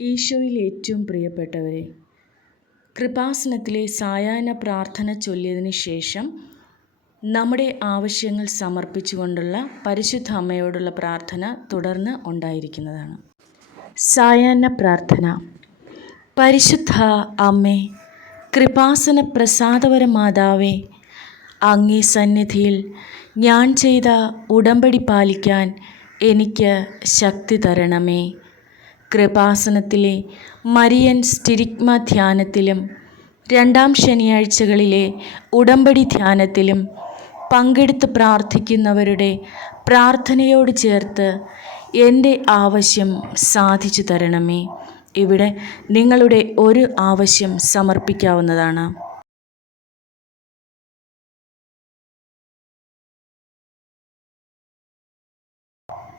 ഈശോയിൽ ഏറ്റവും പ്രിയപ്പെട്ടവരെ കൃപാസനത്തിലെ സായാഹ്ന പ്രാർത്ഥന ചൊല്ലിയതിന് ശേഷം നമ്മുടെ ആവശ്യങ്ങൾ സമർപ്പിച്ചുകൊണ്ടുള്ള പരിശുദ്ധ അമ്മയോടുള്ള പ്രാർത്ഥന തുടർന്ന് ഉണ്ടായിരിക്കുന്നതാണ്. സായാഹ്ന പ്രാർത്ഥന. പരിശുദ്ധ അമ്മേ കൃപാസന പ്രസാദവര മാതാവേ അങ്ങേ സന്നിധിയിൽ ഞാൻ ചെയ്ത ഉടമ്പടി പാലിക്കാൻ എനിക്ക് ശക്തി തരണമേ. കൃപാസനത്തിലെ മരിയൻ സ്റ്റിരിഗ്മ ധ്യാനത്തിലും രണ്ടാം ശനിയാഴ്ചകളിലെ ഉടമ്പടി ധ്യാനത്തിലും പങ്കെടുത്ത് പ്രാർത്ഥിക്കുന്നവരുടെ പ്രാർത്ഥനയോട് ചേർത്ത് എന്റെ ആവശ്യം സാധിച്ചു തരണമേ. ഇവിടെ നിങ്ങളുടെ ഒരു ആവശ്യം സമർപ്പിക്കാവുന്നതാണ്.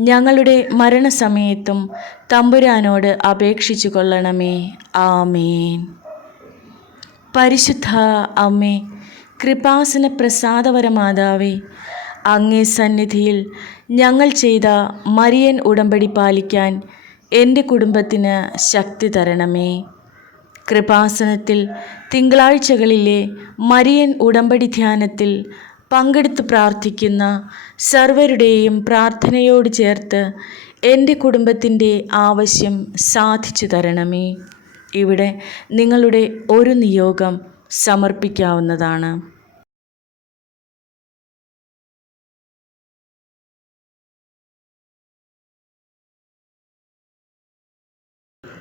ഞങ്ങളുടെ മരണസമയത്തും തമ്പുരാനോട് അപേക്ഷിച്ചു കൊള്ളണമേ. ആമേൻ. പരിശുദ്ധ അമ്മേ കൃപാസന പ്രസാദവര മാതാവേ അങ്ങേ സന്നിധിയിൽ ഞങ്ങൾ ചെയ്ത മരിയൻ ഉടമ്പടി പാലിക്കാൻ എന്റെ കുടുംബത്തിന് ശക്തി തരണമേ. കൃപാസനത്തിൽ തിങ്കളാഴ്ചകളിലെ മരിയൻ ഉടമ്പടി ധ്യാനത്തിൽ പങ്കെടുത്ത് പ്രാർത്ഥിക്കുന്ന സർവരുടെയും പ്രാർത്ഥനയോട് ചേർത്ത് എന്റെ കുടുംബത്തിന്റെ ആവശ്യം സാധിച്ചു തരണമേ. ഇവിടെ നിങ്ങളുടെ ഒരു നിയോഗം സമർപ്പിക്കാവുന്നതാണ്.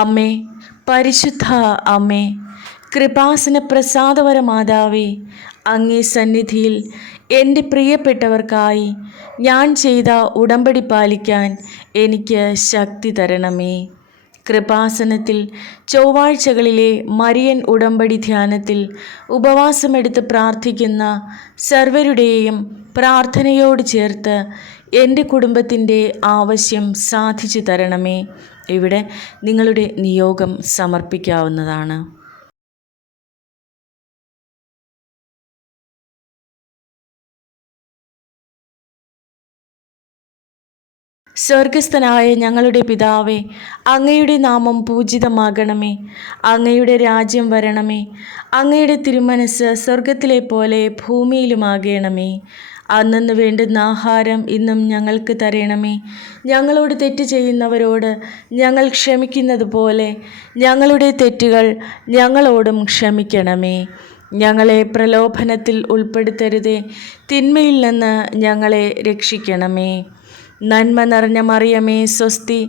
അമ്മേ പരിശുദ്ധ അമ്മേ കൃപാസന പ്രസാദവര മാതാവേ അങ്ങേ സന്നിധിയിൽ എന്റെ പ്രിയപ്പെട്ടവർക്കായി ഞാൻ ചെയ്ത ഉടമ്പടി പാലിക്കാൻ എനിക്ക് ശക്തി തരണമേ. കൃപാസനത്തിൽ ചൊവ്വാഴ്ചകളിലെ മരിയൻ ഉടമ്പടി ധ്യാനത്തിൽ ഉപവാസമെടുത്ത് പ്രാർത്ഥിക്കുന്ന സർവരുടെയും പ്രാർത്ഥനയോട് ചേർത്ത് എന്റെ കുടുംബത്തിന്റെ ആവശ്യം സാധിച്ചു തരണമേ. ഇവിടെ നിങ്ങളുടെ നിയോഗം സമർപ്പിക്കാവുന്നതാണ്. സ്വർഗസ്ഥനായ ഞങ്ങളുടെ പിതാവേ അങ്ങയുടെ നാമം പൂജിതമാകണമേ. അങ്ങയുടെ രാജ്യം വരണമേ. അങ്ങയുടെ തിരുമനസ് സ്വർഗത്തിലെ പോലെ ഭൂമിയിലുമാകണമേ. അന്നു വേണ്ടുന്ന ആഹാരം ഇന്നും ഞങ്ങൾക്ക് തരണമേ. ഞങ്ങളോട് തെറ്റ് ചെയ്യുന്നവരോട് ഞങ്ങൾ ക്ഷമിക്കുന്നത് പോലെ ഞങ്ങളുടെ തെറ്റുകൾ ഞങ്ങളോടും ക്ഷമിക്കണമേ. ഞങ്ങളെ പ്രലോഭനത്തിൽ ഉൾപ്പെടുത്തരുതേ. തിന്മയിൽ നിന്ന് ഞങ്ങളെ രക്ഷിക്കണമേ. നന്മ നിറഞ്ഞ മറിയമേ സ്വസ്തി.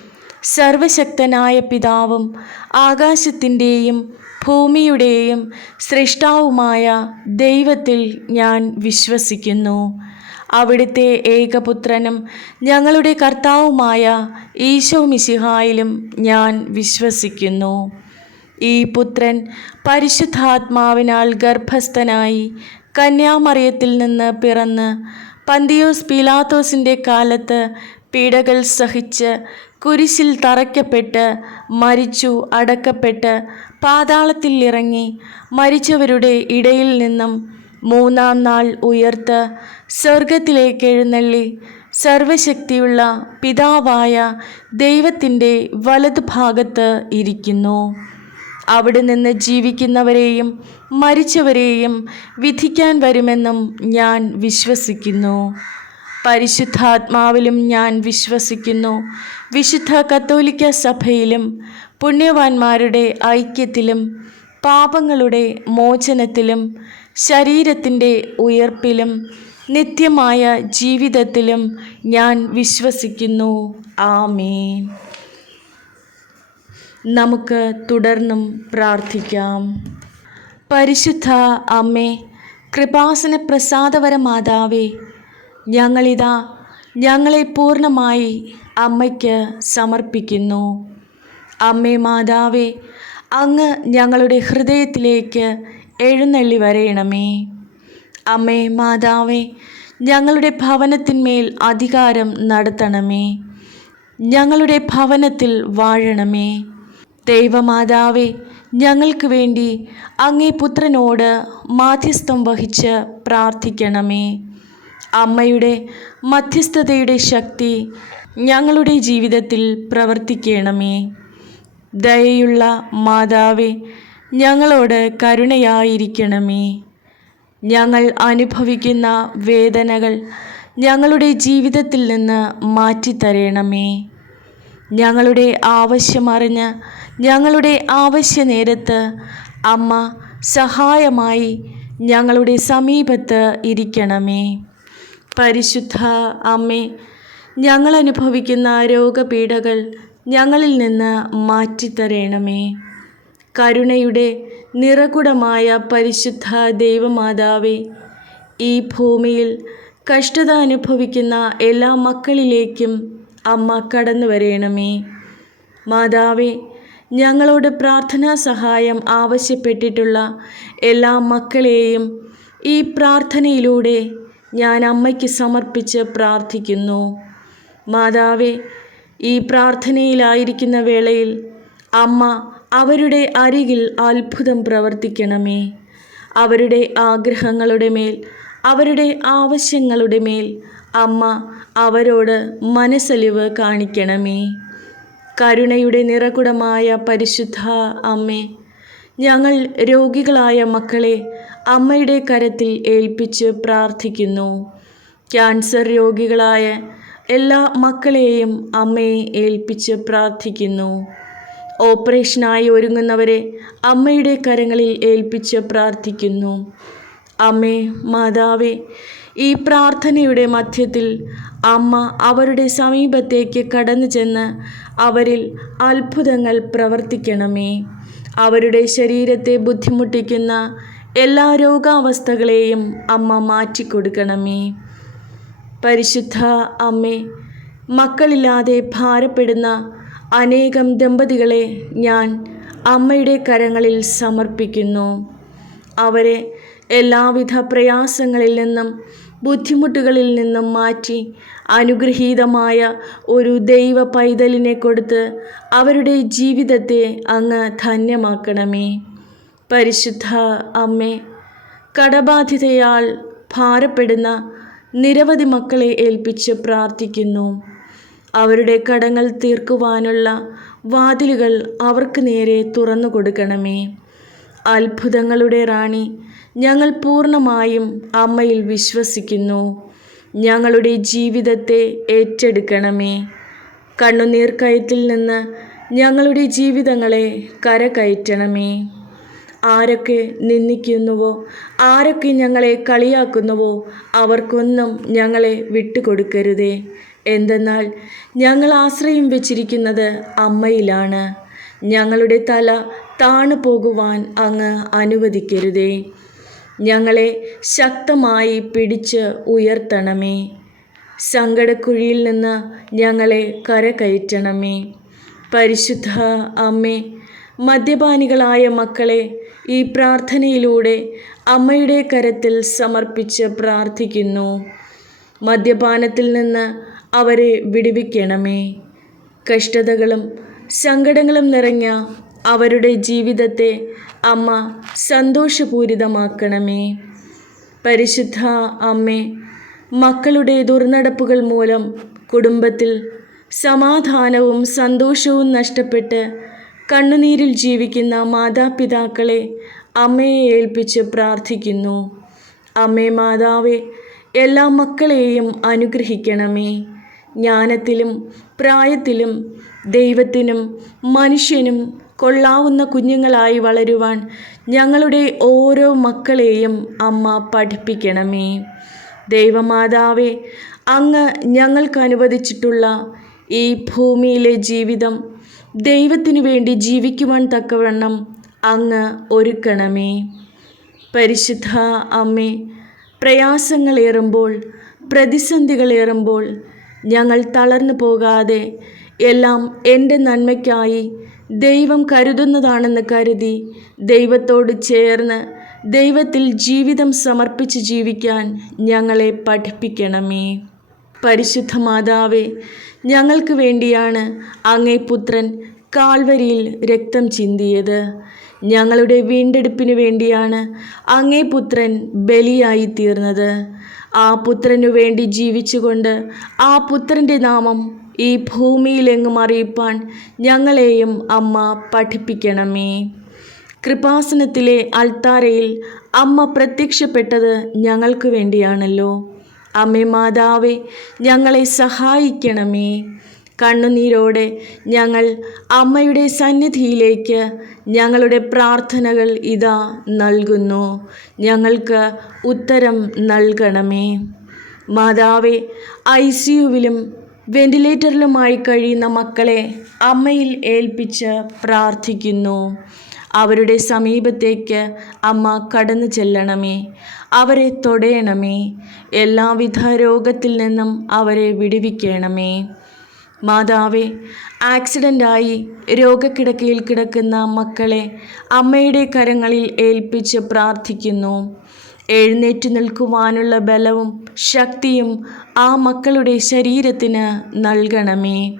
സർവശക്തനായ പിതാവും ആകാശത്തിന്റെയും ഭൂമിയുടെയും സൃഷ്ടാവുമായ ദൈവത്തിൽ ഞാൻ വിശ്വസിക്കുന്നു. അവിടുത്തെ ഏകപുത്രനും ഞങ്ങളുടെ കർത്താവുമായ ഈശോ മിശിഹായിലും ഞാൻ വിശ്വസിക്കുന്നു. ഈ പുത്രൻ പരിശുദ്ധാത്മാവിനാൽ ഗർഭസ്ഥനായി കന്യാമറിയത്തിൽ നിന്ന് പിറന്ന് പന്തിയോസ് പീലാത്തോസിന്റെ കാലത്ത് പീഡകൾ സഹിച്ച് കുരിശിൽ തറയ്ക്കപ്പെട്ട് മരിച്ചു അടക്കപ്പെട്ട് പാതാളത്തിൽ ഇറങ്ങി മരിച്ചവരുടെ ഇടയിൽ നിന്നും മൂന്നാം നാൾ ഉയർത്ത് സ്വർഗത്തിലേക്ക് എഴുന്നള്ളി. സർവശക്തിയുള്ള പിതാവായ ദൈവത്തിന്റെ വലതുഭാഗത്ത് ഇരിക്കുന്നു. അവിടെ നിന്ന് ജീവിക്കുന്നവരെയും മരിച്ചവരെയും വിധിക്കാൻ വരുമെന്നും ഞാൻ വിശ്വസിക്കുന്നു. പരിശുദ്ധാത്മാവിലും ഞാൻ വിശ്വസിക്കുന്നു. വിശുദ്ധ കത്തോലിക്ക സഭയിലും പുണ്യവാന്മാരുടെ ഐക്യത്തിലും പാപങ്ങളുടെ മോചനത്തിലും ശരീരത്തിന്റെ ഉയർപ്പിലും നിത്യമായ ജീവിതത്തിലും ഞാൻ വിശ്വസിക്കുന്നു. ആമേൻ. നമുക്ക് തുടർന്നും പ്രാർത്ഥിക്കാം. പരിശുദ്ധ അമ്മേ കൃപാസന പ്രസാദവര മാതാവേ ഞങ്ങളിതാ ഞങ്ങളെ പൂർണമായി അമ്മയ്ക്ക് സമർപ്പിക്കുന്നു. അമ്മേ മാതാവേ അങ്ങ് ഞങ്ങളുടെ ഹൃദയത്തിലേക്ക് എഴുന്നള്ളി വരയണമേ. അമ്മേ മാതാവേ ഞങ്ങളുടെ ഭവനത്തിന്മേൽ അധികാരം നടത്തണമേ. ഞങ്ങളുടെ ഭവനത്തിൽ വാഴണമേ. ദൈവമാതാവേ ഞങ്ങൾക്ക് വേണ്ടി അങ്ങേ പുത്രനോട് മാധ്യസ്ഥം വഹിച്ച് പ്രാർത്ഥിക്കണമേ. അമ്മയുടെ മധ്യസ്ഥതയുടെ ശക്തി ഞങ്ങളുടെ ജീവിതത്തിൽ പ്രവർത്തിക്കണമേ. ദയയുള്ള മാതാവേ ഞങ്ങളോട് കരുണയായിരിക്കണമേ. ഞങ്ങൾ അനുഭവിക്കുന്ന വേദനകൾ ഞങ്ങളുടെ ജീവിതത്തിൽ നിന്ന് മാറ്റിത്തരയണമേ ഞങ്ങളുടെ ആവശ്യമറിഞ്ഞ് ഞങ്ങളുടെ ആവശ്യ നേരത്ത് അമ്മ സഹായമായി ഞങ്ങളുടെ സമീപത്ത് ഇരിക്കണമേ. പരിശുദ്ധ അമ്മേ ഞങ്ങൾ അനുഭവിക്കുന്ന രോഗപീഠകൾ ഞങ്ങളിൽ നിന്ന് മാറ്റിത്തരേണമേ. കരുണയുടെ നിറകുടമായ പരിശുദ്ധ ദൈവമാതാവേ ഈ ഭൂമിയിൽ കഷ്ടത അനുഭവിക്കുന്ന എല്ലാ മക്കളിലേക്കും അമ്മ കടന്നു വരയണമേ മാതാവേ ഞങ്ങളോട് പ്രാർത്ഥനാ സഹായം ആവശ്യപ്പെട്ടിട്ടുള്ള എല്ലാ മക്കളെയും ഈ പ്രാർത്ഥനയിലൂടെ ഞാൻ അമ്മയ്ക്ക് സമർപ്പിച്ച് പ്രാർത്ഥിക്കുന്നു. മാതാവെ ഈ പ്രാർത്ഥനയിലായിരിക്കുന്ന വേളയിൽ അമ്മ അവരുടെ അരികിൽ അത്ഭുതം പ്രവർത്തിക്കണമേ. അവരുടെ ആഗ്രഹങ്ങളുടെ മേൽ അവരുടെ ആവശ്യങ്ങളുടെ മേൽ അമ്മ അവരോട് മനസ്സലിവ് കാണിക്കണമേ. കരുണയുടെ നിറകുടമായ പരിശുദ്ധ അമ്മേ ഞങ്ങൾ രോഗികളായ മക്കളെ അമ്മയുടെ കരത്തിൽ ഏൽപ്പിച്ച് പ്രാർത്ഥിക്കുന്നു. ക്യാൻസർ രോഗികളായ എല്ലാ മക്കളെയും അമ്മയെ ഏൽപ്പിച്ച് പ്രാർത്ഥിക്കുന്നു. ഓപ്പറേഷനായി ഒരുങ്ങുന്നവരെ അമ്മയുടെ കരങ്ങളിൽ ഏൽപ്പിച്ച് പ്രാർത്ഥിക്കുന്നു. അമ്മേ മാതാവേ ഈ പ്രാർത്ഥനയുടെ മധ്യത്തിൽ അമ്മ അവരുടെ സമീപത്തേക്ക് കടന്നു ചെന്ന് അവരിൽ അത്ഭുതങ്ങൾ പ്രവർത്തിക്കണമേ. അവരുടെ ശരീരത്തെ ബുദ്ധിമുട്ടിക്കുന്ന എല്ലാ രോഗാവസ്ഥകളെയും അമ്മ മാറ്റിക്കൊടുക്കണമേ. പരിശുദ്ധ അമ്മേ മക്കളില്ലാതെ ഭാരപ്പെടുന്ന അനേകം ദമ്പതികളെ ഞാൻ അമ്മയുടെ കരങ്ങളിൽ സമർപ്പിക്കുന്നു. അവരെ എല്ലാവിധ പ്രയാസങ്ങളിൽ നിന്നും ബുദ്ധിമുട്ടുകളിൽ നിന്നും മാറ്റി അനുഗ്രഹീതമായ ഒരു ദൈവ പൈതലിനെ കൊടുത്ത് അവരുടെ ജീവിതത്തെ അങ്ങ് ധന്യമാക്കണമേ. പരിശുദ്ധ അമ്മേ കടബാധിതയാൽ ഭാരപ്പെടുന്ന നിരവധി മക്കളെ ഏൽപ്പിച്ച് പ്രാർത്ഥിക്കുന്നു. അവരുടെ കടങ്ങൾ തീർക്കുവാനുള്ള വാതിലുകൾ അവർക്ക് നേരെ തുറന്നു കൊടുക്കണമേ. അത്ഭുതങ്ങളുടെ റാണി ഞങ്ങൾ പൂർണമായും അമ്മയിൽ വിശ്വസിക്കുന്നു. ഞങ്ങളുടെ ജീവിതത്തെ ഏറ്റെടുക്കണമേ. കണ്ണുനീർക്കയത്തിൽ നിന്ന് ഞങ്ങളുടെ ജീവിതങ്ങളെ കരകയറ്റണമേ. ആരൊക്കെ നിന്ദിക്കുന്നുവോ ആരൊക്കെ ഞങ്ങളെ കളിയാക്കുന്നുവോ അവർക്കൊന്നും ഞങ്ങളെ വിട്ടുകൊടുക്കരുതേ. എന്തെന്നാൽ ഞങ്ങൾ ആശ്രയം വെച്ചിരിക്കുന്നത് അമ്മയിലാണ്. ഞങ്ങളുടെ തല താണു പോകുവാൻ അങ്ങ് അനുവദിക്കരുതേ. ഞങ്ങളെ ശക്തമായി പിടിച്ച് ഉയർത്തണമേ. സങ്കടക്കുഴിയിൽ നിന്ന് ഞങ്ങളെ കരകയറ്റണമേ. പരിശുദ്ധ അമ്മേ മദ്യപാനികളായ മക്കളെ ഈ പ്രാർത്ഥനയിലൂടെ അമ്മയുടെ കരത്തിൽ സമർപ്പിച്ച് പ്രാർത്ഥിക്കുന്നു. മദ്യപാനത്തിൽ നിന്ന് അവരെ വിടുവിക്കണമേ. കഷ്ടതകളും സങ്കടങ്ങളും നിറഞ്ഞ അവരുടെ ജീവിതത്തെ അമ്മ സന്തോഷപൂരിതമാക്കണമേ. പരിശുദ്ധ അമ്മേ മക്കളുടെ ദുർനടപ്പുകൾ മൂലം കുടുംബത്തിൽ സമാധാനവും സന്തോഷവും നഷ്ടപ്പെട്ട് കണ്ണുനീരിൽ ജീവിക്കുന്ന മാതാപിതാക്കളെ അമ്മയെ ഏൽപ്പിച്ച് പ്രാർത്ഥിക്കുന്നു. അമ്മേ മാതാവേ എല്ലാ മക്കളെയും അനുഗ്രഹിക്കണമേ. ജ്ഞാനത്തിലും പ്രായത്തിലും ദൈവത്തിനും മനുഷ്യനും കൊള്ളാവുന്ന കുഞ്ഞുങ്ങളായി വളരുവാൻ ഞങ്ങളുടെ ഓരോ മക്കളെയും അമ്മ പഠിപ്പിക്കണമേ. ദൈവമാതാവേ അങ്ങ് ഞങ്ങൾക്ക് അനുവദിച്ചിട്ടുള്ള ഈ ഭൂമിയിലെ ജീവിതം ദൈവത്തിനു വേണ്ടി ജീവിക്കുവാൻ തക്കവണ്ണം അങ്ങ് ഒരുക്കണമേ. പരിശുദ്ധ അമ്മേ പ്രയാസങ്ങളേറുമ്പോൾ പ്രതിസന്ധികളേറുമ്പോൾ ഞങ്ങൾ തളർന്നു പോകാതെ എല്ലാം എന്റെ നന്മയ്ക്കായി ദൈവം കരുതുന്നതാണെന്ന് കരുതി ദൈവത്തോട് ചേർന്ന് ദൈവത്തിൽ ജീവിതം സമർപ്പിച്ച് ജീവിക്കാൻ ഞങ്ങളെ പഠിപ്പിക്കണമേ. പരിശുദ്ധ മാതാവേ ഞങ്ങൾക്ക് വേണ്ടിയാണ് അങ്ങേ പുത്രൻ കാൽവരിയിൽ രക്തം ചിന്തിയത്. ഞങ്ങളുടെ വീണ്ടെടുപ്പിനു വേണ്ടിയാണ് അങ്ങേ പുത്രൻ ബലിയായി തീർന്നത്. ആ പുത്രനു വേണ്ടി ജീവിച്ചുകൊണ്ട് ആ പുത്രന്റെ നാമം ഈ ഭൂമിയിലെങ്ങും അറിയിപ്പാൻ ഞങ്ങളെയും അമ്മ പഠിപ്പിക്കണമേ. കൃപാസനത്തിലെ അൾത്താരയിൽ അമ്മ പ്രത്യക്ഷപ്പെട്ടത് ഞങ്ങൾക്ക് വേണ്ടിയാണല്ലോ. അമ്മേ മാതാവേ ഞങ്ങളെ സഹായിക്കണമേ. കണ്ണുനീരോടെ ഞങ്ങൾ അമ്മയുടെ സന്നിധിയിലേക്ക് ഞങ്ങളുടെ പ്രാർത്ഥനകൾ ഇതാ നൽകുന്നു. ഞങ്ങൾക്ക് ഉത്തരം നൽകണമേ. മാതാവേ ഐ സിയുവിലും വെന്റിലേറ്ററിലുമായി കഴിയുന്ന മക്കളെ അമ്മയിൽ ഏൽപ്പിച്ച് പ്രാർത്ഥിക്കുന്നു. അവരുടെ സമീപത്തേക്ക് അമ്മ കടന്നു ചെല്ലണമേ. അവരെ തൊടയണമേ. എല്ലാവിധ രോഗത്തിൽ നിന്നും അവരെ വിടുവിക്കണമേ. മാതാവേ ആക്സിഡന്റായി രോഗക്കിടക്കയിൽ കിടക്കുന്ന മക്കളെ അമ്മയുടെ കരങ്ങളിൽ ഏൽപ്പിച്ച് പ്രാർത്ഥിക്കുന്നു. എഴുന്നേറ്റ് നിൽക്കുവാനുള്ള ബലവും ശക്തിയും ആ മക്കളുടെ ശരീരത്തിന് നൽകണമേ.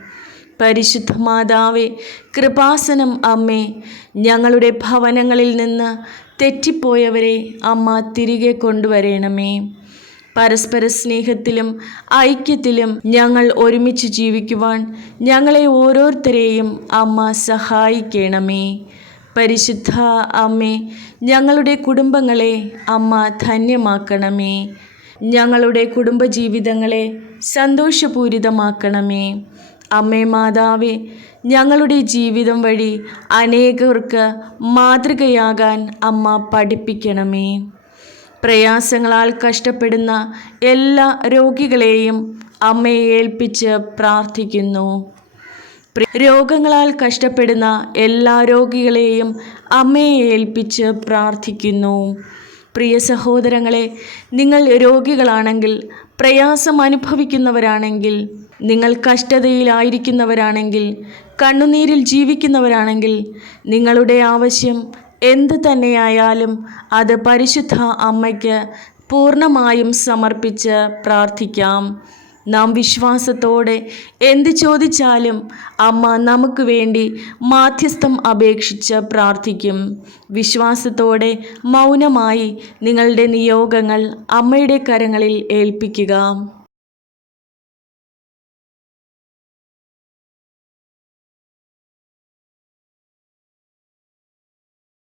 പരിശുദ്ധ മാതാവേ കൃപാസനം അമ്മേ. ഞങ്ങളുടെ ഭവനങ്ങളിൽ നിന്ന് തെറ്റിപ്പോയവരെ അമ്മ തിരികെ കൊണ്ടുവരണമേ. പരസ്പര സ്നേഹത്തിലും ഐക്യത്തിലും ഞങ്ങൾ ഒരുമിച്ച് ജീവിക്കുവാൻ ഞങ്ങളെ ഓരോരുത്തരെയും അമ്മ സഹായിക്കണമേ. പരിശുദ്ധ അമ്മേ ഞങ്ങളുടെ കുടുംബങ്ങളെ അമ്മ ധന്യമാക്കണമേ. ഞങ്ങളുടെ കുടുംബജീവിതങ്ങളെ സന്തോഷപൂരിതമാക്കണമേ. അമ്മേ മാതാവേ ഞങ്ങളുടെ ജീവിതം വഴി അനേകർക്ക് മാതൃകയാകാൻ അമ്മ പഠിപ്പിക്കണമേ. പ്രയാസങ്ങളാൽ കഷ്ടപ്പെടുന്ന എല്ലാ രോഗികളെയും അമ്മയെ ഏൽപ്പിച്ച് പ്രാർത്ഥിക്കുന്നു. രോഗങ്ങളാൽ കഷ്ടപ്പെടുന്ന എല്ലാ രോഗികളെയും അമ്മയെ ഏൽപ്പിച്ച് പ്രാർത്ഥിക്കുന്നു. പ്രിയ സഹോദരങ്ങളെ നിങ്ങൾ രോഗികളാണെങ്കിൽ പ്രയാസം അനുഭവിക്കുന്നവരാണെങ്കിൽ നിങ്ങൾ കഷ്ടതയിലായിരിക്കുന്നവരാണെങ്കിൽ കണ്ണുനീരിൽ ജീവിക്കുന്നവരാണെങ്കിൽ നിങ്ങളുടെ ആവശ്യം എന്ത് തന്നെയായാലും അത് പരിശുദ്ധ അമ്മയ്ക്ക് പൂർണമായും സമർപ്പിച്ച് പ്രാർത്ഥിക്കാം. നാം വിശ്വാസത്തോടെ എന്ത് ചോദിച്ചാലും അമ്മ നമുക്ക് വേണ്ടി മാധ്യസ്ഥം അപേക്ഷിച്ച് പ്രാർത്ഥിക്കും. വിശ്വാസത്തോടെ മൗനമായി നിങ്ങളുടെ നിയോഗങ്ങൾ അമ്മയുടെ കരങ്ങളിൽ ഏൽപ്പിക്കുക.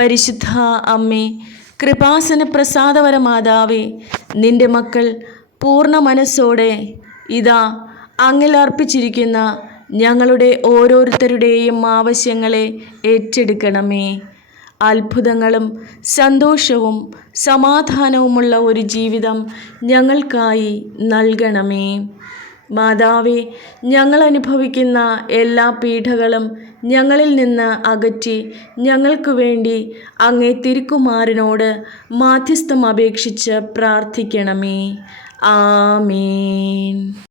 പരിശുദ്ധ അമ്മേ കൃപാസന പ്രസാദവര മാതാവേ നിന്റെ മക്കൾ പൂർണ മനസ്സോടെ ഇതാ അങ്ങിൽ അർപ്പിച്ചിരിക്കുന്ന ഞങ്ങളുടെ ഓരോരുത്തരുടെയും ആവശ്യങ്ങളെ ഏറ്റെടുക്കണമേ. അത്ഭുതങ്ങളും സന്തോഷവും സമാധാനവുമുള്ള ഒരു ജീവിതം ഞങ്ങൾക്കായി നൽകണമേ. മാതാവേ ഞങ്ങൾ അനുഭവിക്കുന്ന എല്ലാ പീഡകളും ഞങ്ങളിൽ നിന്ന് അകറ്റി ഞങ്ങൾക്കു വേണ്ടി അങ്ങേ തിരുക്കുമാരനോട് മാധ്യസ്ഥം അപേക്ഷിച്ച് പ്രാർത്ഥിക്കണമേ. ആമേൻ.